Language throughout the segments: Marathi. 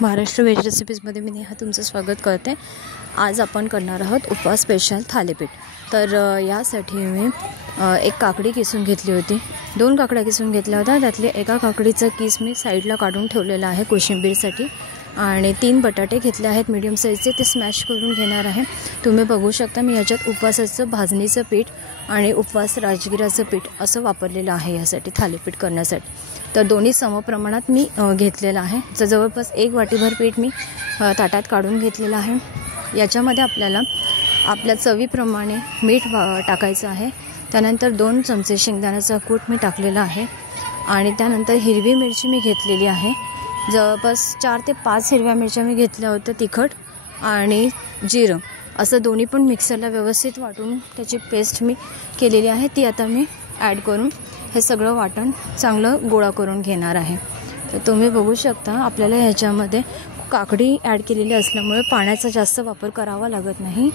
महाराष्ट्र व्हेज रेसिपीजमध्ये मी नेहा तुमचं स्वागत करते। आज आपण करणार आहोत उपवास स्पेशल थालीपीठ। तर यासाठी मी एक काकडी किसून घेतली होती, 2 काकड्या किसून घेतल्या होत्या। त्यातले एका काकडीचा किस मी साईडला काढून ठेवलेला आहे कोशिंबीरसाठी, आणि 3 बटाटे घेतले आहेत मीडियम साईजचे, ते स्मॅश करून घेणार आहे। तुम्ही बघू शकता मी याच्यात उपवासाचं भाजणीचं पीठ आणि उपवास राजगिराचं पीठ असं वापरलेलं आहे यासाठी थालीपीठ करण्यासाठी। तर दोन्ही समप्रमाणात मी घेतलेलं आहे। जवळपास 1 वाटीभर पीठ मी ताटात काढून घेतलेलं आहे। याच्यामध्ये आपल्याला आपल्या चवीप्रमाणे मीठ टाकायचं आहे। त्यानंतर 2 चमचे शेंगदाण्याचा कूट मी टाकलेला आहे, आणि त्यानंतर हिरवी मिरची मी घेतलेली आहे। जवळपास 4 ते 5 हिरव्या मिरच्या मी घेतल्या होत्या, तिखट आणि जिरं असं दोन्ही पण मिक्सरला व्यवस्थित वाटून त्याची पेस्ट मी केलेली आहे। ती आता मी ॲड करून हे सगळं वाटण चांगलं गोळा करून घेणार आहे। तर तुम्ही बघू शकता आपल्याला ह्याच्यामध्ये काकडी ॲड केलेली असल्यामुळे पाण्याचा जास्त वापर करावा लागत नाही।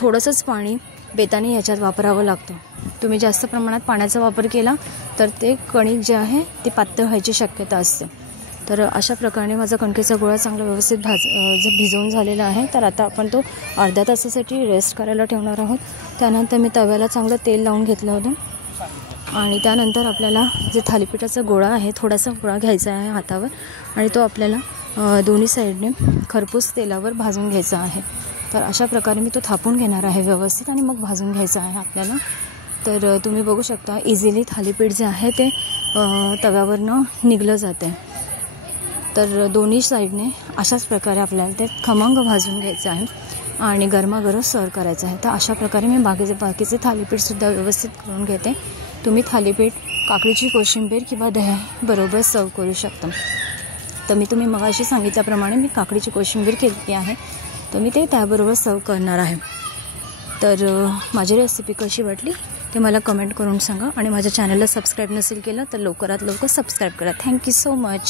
थोडंसंच पाणी बेताने ह्याच्यात वापरावं लागतं। तुम्ही जास्त प्रमाणात पाण्याचा वापर केला तर ते कणिक जे आहे ते पातळ व्हायची शक्यता असते। तर अशा प्रकारे माझा कणकेचा गोळा चांगला व्यवस्थित भिजवून झालेला आहे। तर आता आपण तो अर्ध्या तासासाठी रेस्ट करायला ठेवणार आहोत। त्यानंतर मी तव्याला चांगलं तेल लावून घेतलं होतं, आणि त्यानंतर आपल्याला जे थालीपीठाचा गोळा आहे थोडासा गोळा घ्यायचा आहे हातावर, आणि तो आपल्याला दोन्ही साईडने खरपूस तेलावर भाजून घ्यायचा आहे। तर अशा प्रकारे मी तो थापून घेणार आहे व्यवस्थित, आणि मग भाजून घ्यायचा आहे आपल्याला। तर तुम्ही बघू शकता इझिली थालीपीठ जे आहे ते तव्यावरनं निघलं जाते। तर दोन्ही साईडने अशाच प्रकारे आपल्याला ते खमंग भाजून घ्यायचं आहे आणि गरमागरम सर्व करायचं आहे। तर अशा प्रकारे मी बाकीचे थालीपीठसुद्धा व्यवस्थित करून घेते। तुम्ही थालीपीठ काकडीची कोशिंबीर किंवा दही बरोबर सर्व करू शकता। तर मी तुम्ही मगाशी सांगितल्याप्रमाणे मी काकडीची कोशिंबीर केली आहे, तर मी ते त्याबरोबर सर्व करणार आहे। तर माझी रेसिपी कशी वाटली ते मला कमेंट करून सांगा, आणि माझ्या चॅनलला सबस्क्राईब नसेल केलं तर लवकरात लवकर सबस्क्राईब करा। Thank you so much.